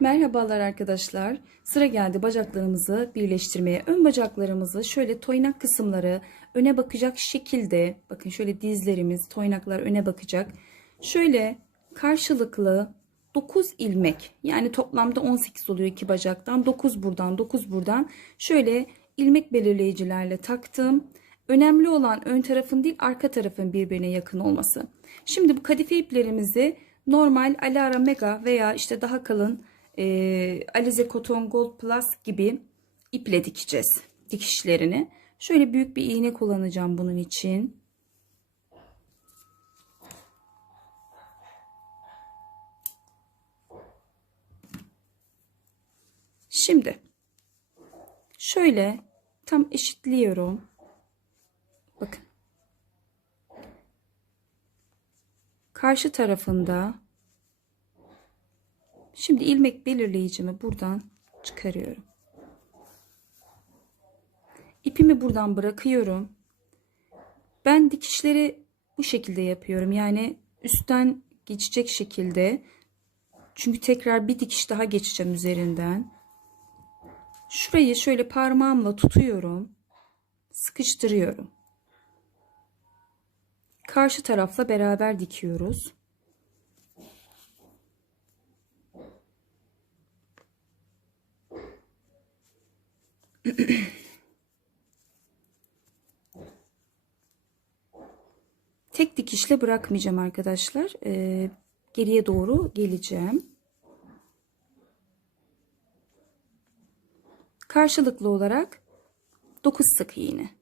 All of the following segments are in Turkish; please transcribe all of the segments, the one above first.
Merhabalar arkadaşlar. Sıra geldi bacaklarımızı birleştirmeye. Ön bacaklarımızı şöyle toynak kısımları öne bakacak şekilde bakın şöyle dizlerimiz toynaklar öne bakacak. Şöyle karşılıklı 9 ilmek yani toplamda 18 oluyor iki bacaktan 9 buradan 9 buradan şöyle ilmek belirleyicilerle taktım. Önemli olan ön tarafın değil arka tarafın birbirine yakın olması. Şimdi bu kadife iplerimizi normal Alara Mega veya işte daha kalın e, Alize Cotton Gold Plus gibi iple dikeceğiz dikişlerini. Şöyle büyük bir iğne kullanacağım bunun için. Şimdi şöyle tam eşitliyorum. Bakın. Karşı tarafında Şimdi ilmek belirleyicimi buradan çıkarıyorum. İpimi buradan bırakıyorum. Ben dikişleri bu şekilde yapıyorum. Yani üstten geçecek şekilde. Çünkü tekrar bir dikiş daha geçeceğim üzerinden. Şurayı şöyle parmağımla tutuyorum. Sıkıştırıyorum. Karşı tarafla beraber dikiyoruz. Tek dikişle bırakmayacağım arkadaşlar. Ee, geriye doğru geleceğim. Karşılıklı olarak 9 sık iğne.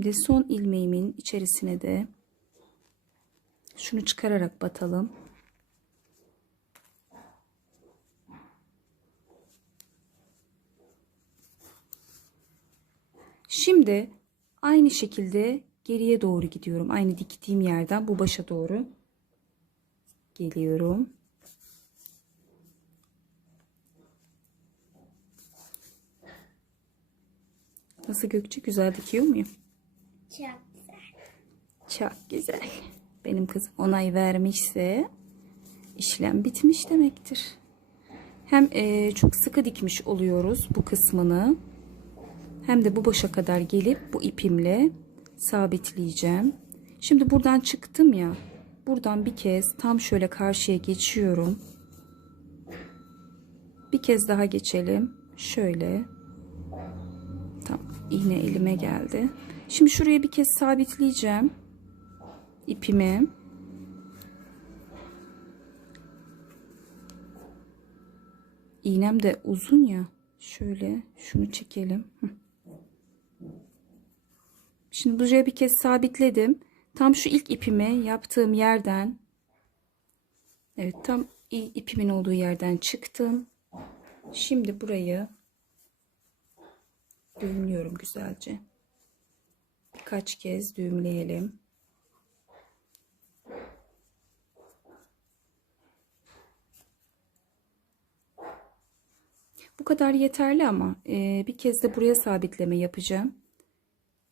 Şimdi son ilmeğimin içerisine de şunu çıkararak batalım. Şimdi aynı şekilde geriye doğru gidiyorum. Aynı diktiğim yerden bu başa doğru geliyorum. Nasıl Gökçe güzel dikiyor muyum? Çok güzel. Çok güzel. Benim kızım onay vermişse işlem bitmiş demektir. Hem e, çok sıkı dikmiş oluyoruz bu kısmını. Hem de bu başa kadar gelip bu ipimle sabitleyeceğim. Şimdi buradan çıktım ya. Buradan bir kez tam şöyle karşıya geçiyorum. Bir kez daha geçelim. Şöyle. Tam iğne elime geldi. Şimdi şuraya bir kez sabitleyeceğim ipimi. İğnem de uzun ya. Şöyle şunu çekelim. Şimdi buraya bir kez sabitledim. Tam şu ilk ipimi yaptığım yerden Evet tam ipimin olduğu yerden çıktım. Şimdi burayı düğümlüyorum güzelce. Birkaç kez düğümleyelim. Bu kadar yeterli ama e, bir kez de buraya sabitleme yapacağım.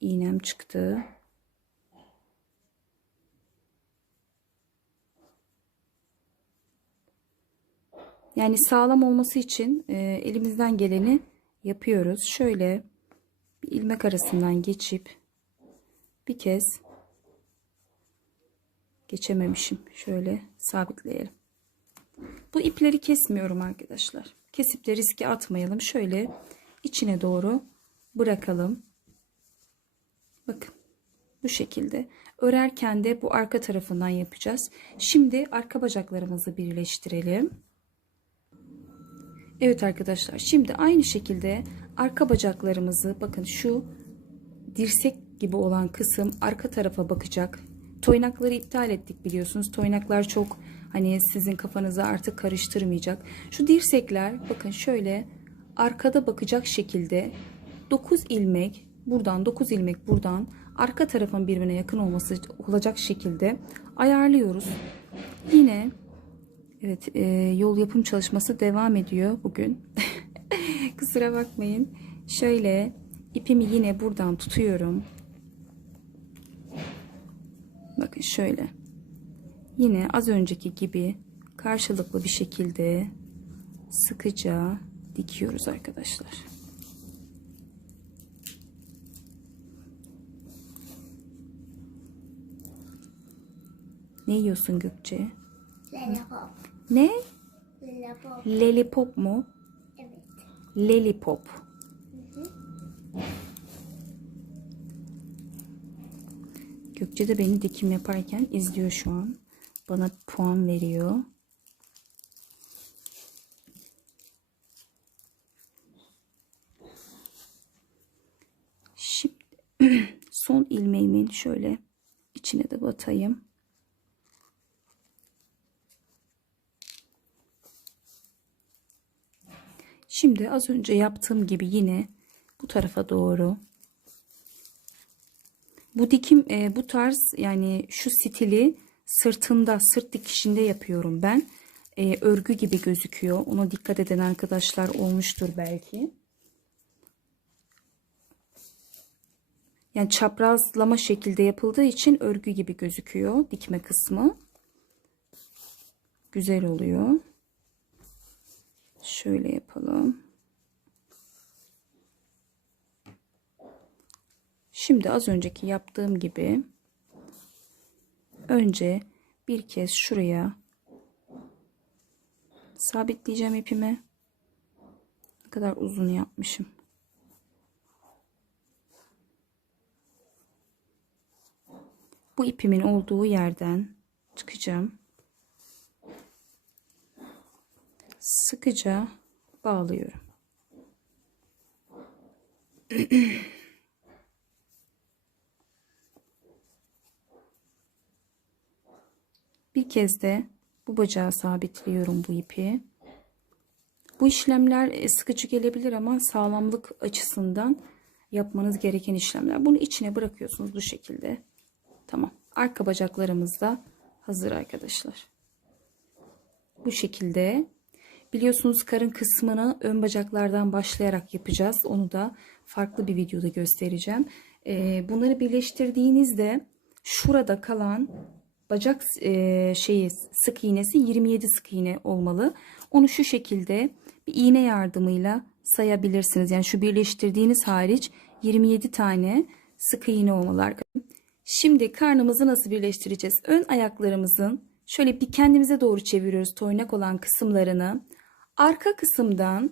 İğnem çıktı. Yani sağlam olması için e, elimizden geleni yapıyoruz. Şöyle bir ilmek arasından geçip bir kez geçememişim. Şöyle sabitleyelim. Bu ipleri kesmiyorum arkadaşlar. Kesip de riske atmayalım. Şöyle içine doğru bırakalım. Bakın bu şekilde. Örerken de bu arka tarafından yapacağız. Şimdi arka bacaklarımızı birleştirelim. Evet arkadaşlar şimdi aynı şekilde arka bacaklarımızı bakın şu dirsek gibi olan kısım arka tarafa bakacak. Toynakları iptal ettik biliyorsunuz. Toynaklar çok hani sizin kafanızı artık karıştırmayacak. Şu dirsekler bakın şöyle arkada bakacak şekilde 9 ilmek buradan 9 ilmek buradan arka tarafın birbirine yakın olması olacak şekilde ayarlıyoruz. Yine evet e, yol yapım çalışması devam ediyor bugün. Kusura bakmayın. Şöyle ipimi yine buradan tutuyorum. Bakın şöyle. Yine az önceki gibi karşılıklı bir şekilde sıkıca dikiyoruz arkadaşlar. Ne yiyorsun Gökçe? Lollipop. Ne? Lollipop. Lollipop mu? Evet. Lollipop. Gökçe de beni dikim yaparken izliyor şu an. Bana puan veriyor. Şimdi son ilmeğimin şöyle içine de batayım. Şimdi az önce yaptığım gibi yine bu tarafa doğru bu dikim e, bu tarz yani şu stili sırtında sırt dikişinde yapıyorum ben. E, örgü gibi gözüküyor. Ona dikkat eden arkadaşlar olmuştur belki. Yani çaprazlama şekilde yapıldığı için örgü gibi gözüküyor dikme kısmı. Güzel oluyor. Şöyle yapalım. Şimdi az önceki yaptığım gibi önce bir kez şuraya sabitleyeceğim ipimi. Ne kadar uzun yapmışım. Bu ipimin olduğu yerden çıkacağım. Sıkıca bağlıyorum. Bir kez de bu bacağı sabitliyorum bu ipi. Bu işlemler e, sıkıcı gelebilir ama sağlamlık açısından yapmanız gereken işlemler. Bunu içine bırakıyorsunuz bu şekilde. Tamam. Arka bacaklarımız da hazır arkadaşlar. Bu şekilde biliyorsunuz karın kısmını ön bacaklardan başlayarak yapacağız. Onu da farklı bir videoda göstereceğim. Ee, bunları birleştirdiğinizde şurada kalan bacak e, şeyi sık iğnesi 27 sık iğne olmalı. Onu şu şekilde bir iğne yardımıyla sayabilirsiniz. Yani şu birleştirdiğiniz hariç 27 tane sık iğne olmalı arkadaşlar. Şimdi karnımızı nasıl birleştireceğiz? Ön ayaklarımızın şöyle bir kendimize doğru çeviriyoruz toynak olan kısımlarını. Arka kısımdan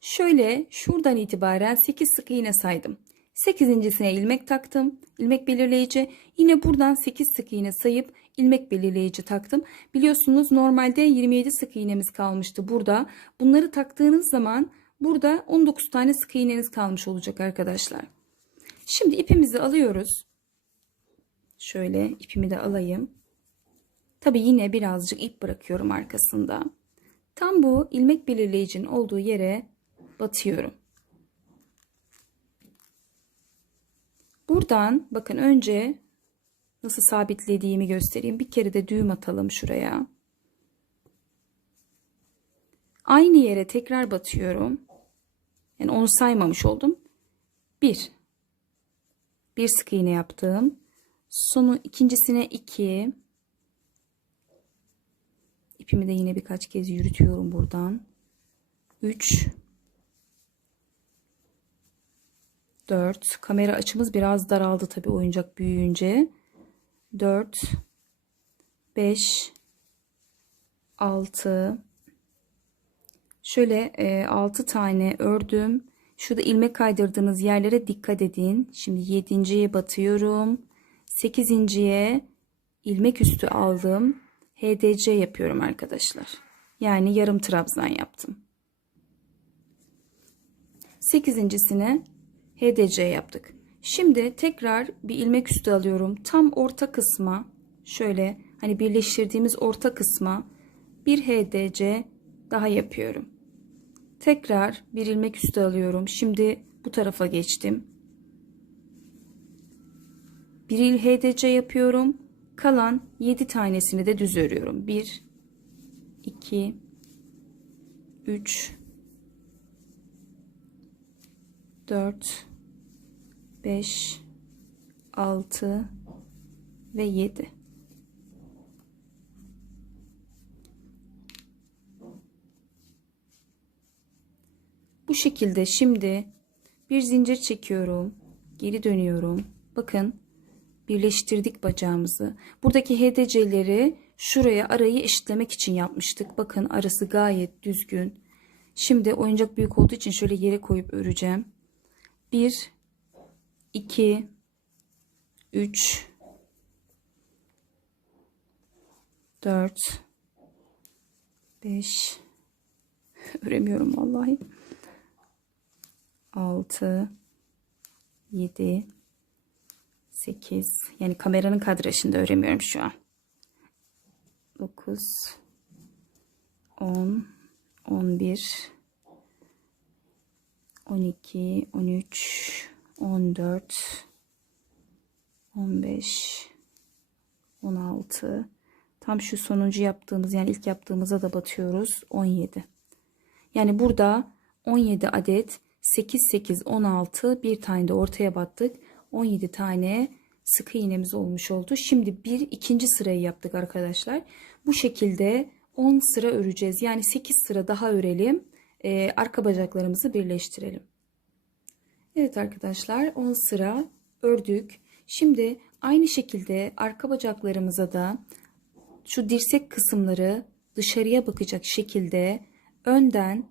şöyle şuradan itibaren 8 sık iğne saydım. 8.sine ilmek taktım. ilmek belirleyici. Yine buradan 8 sık iğne sayıp ilmek belirleyici taktım. Biliyorsunuz normalde 27 sık iğnemiz kalmıştı burada. Bunları taktığınız zaman burada 19 tane sık iğneniz kalmış olacak arkadaşlar. Şimdi ipimizi alıyoruz. Şöyle ipimi de alayım. Tabi yine birazcık ip bırakıyorum arkasında. Tam bu ilmek belirleyicinin olduğu yere batıyorum. Buradan bakın önce nasıl sabitlediğimi göstereyim. Bir kere de düğüm atalım şuraya. Aynı yere tekrar batıyorum. Yani onu saymamış oldum. Bir. Bir sık iğne yaptım. Sonu ikincisine iki. İpimi de yine birkaç kez yürütüyorum buradan. Üç. 4. Kamera açımız biraz daraldı tabi oyuncak büyüyünce. 4 5 6 Şöyle e, 6 tane ördüm. Şurada ilmek kaydırdığınız yerlere dikkat edin. Şimdi 7.ye batıyorum. 8.ye ilmek üstü aldım. HDC yapıyorum arkadaşlar. Yani yarım trabzan yaptım. 8.sine HDC yaptık. Şimdi tekrar bir ilmek üstü alıyorum. Tam orta kısma şöyle hani birleştirdiğimiz orta kısma bir HDC daha yapıyorum. Tekrar bir ilmek üstü alıyorum. Şimdi bu tarafa geçtim. Bir il HDC yapıyorum. Kalan 7 tanesini de düz örüyorum. 1 2 3 4 5 6 ve 7 Bu şekilde şimdi bir zincir çekiyorum. Geri dönüyorum. Bakın birleştirdik bacağımızı. Buradaki HDC'leri şuraya arayı eşitlemek için yapmıştık. Bakın arası gayet düzgün. Şimdi oyuncak büyük olduğu için şöyle yere koyup öreceğim. 1 2 3 4 5 öremiyorum vallahi. 6 7 8 yani kameranın kadrajında öremiyorum şu an. 9 10 11 12 13 14 15 16 tam şu sonuncu yaptığımız yani ilk yaptığımıza da batıyoruz. 17 yani burada 17 adet 8 8 16 bir tane de ortaya battık. 17 tane sık iğnemiz olmuş oldu. Şimdi bir ikinci sırayı yaptık arkadaşlar. Bu şekilde 10 sıra öreceğiz. Yani 8 sıra daha örelim. Ee, arka bacaklarımızı birleştirelim Evet arkadaşlar 10 sıra ördük. Şimdi aynı şekilde arka bacaklarımıza da şu dirsek kısımları dışarıya bakacak şekilde önden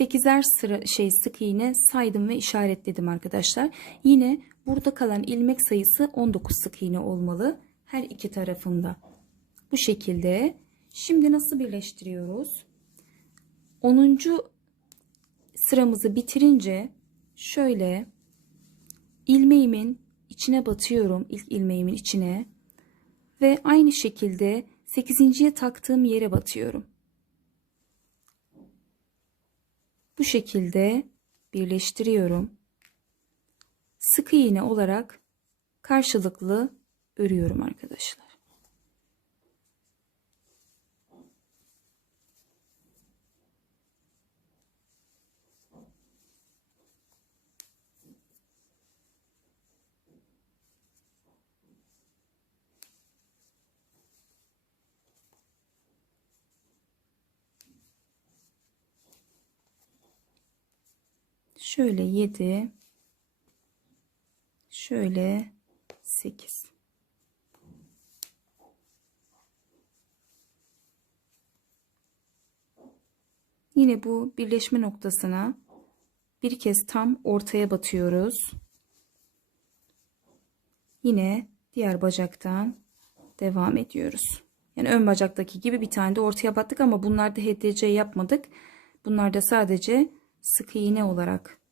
8'er sıra şey sık iğne saydım ve işaretledim arkadaşlar. Yine burada kalan ilmek sayısı 19 sık iğne olmalı her iki tarafında. Bu şekilde. Şimdi nasıl birleştiriyoruz? 10. sıramızı bitirince şöyle ilmeğimin içine batıyorum ilk ilmeğimin içine ve aynı şekilde 8.ye taktığım yere batıyorum. Bu şekilde birleştiriyorum. Sık iğne olarak karşılıklı örüyorum arkadaşlar. Şöyle 7 şöyle 8 Yine bu birleşme noktasına bir kez tam ortaya batıyoruz. Yine diğer bacaktan devam ediyoruz. Yani ön bacaktaki gibi bir tane de ortaya battık ama bunlarda HDC yapmadık. Bunlarda sadece sık iğne olarak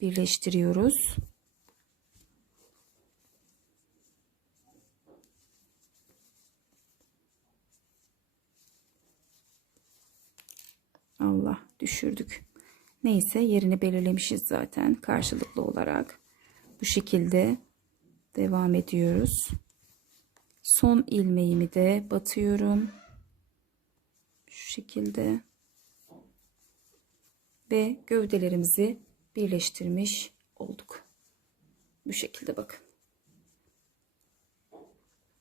birleştiriyoruz. Allah düşürdük. Neyse yerini belirlemişiz zaten karşılıklı olarak. Bu şekilde devam ediyoruz. Son ilmeğimi de batıyorum. Şu şekilde ve gövdelerimizi birleştirmiş olduk. Bu şekilde bakın.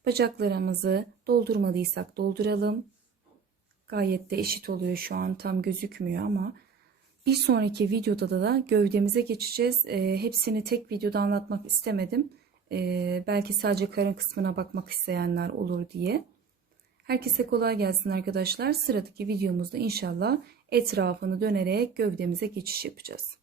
Bacaklarımızı doldurmadıysak dolduralım. Gayet de eşit oluyor şu an tam gözükmüyor ama bir sonraki videoda da, gövdemize geçeceğiz. E, hepsini tek videoda anlatmak istemedim. E, belki sadece karın kısmına bakmak isteyenler olur diye. Herkese kolay gelsin arkadaşlar. Sıradaki videomuzda inşallah etrafını dönerek gövdemize geçiş yapacağız.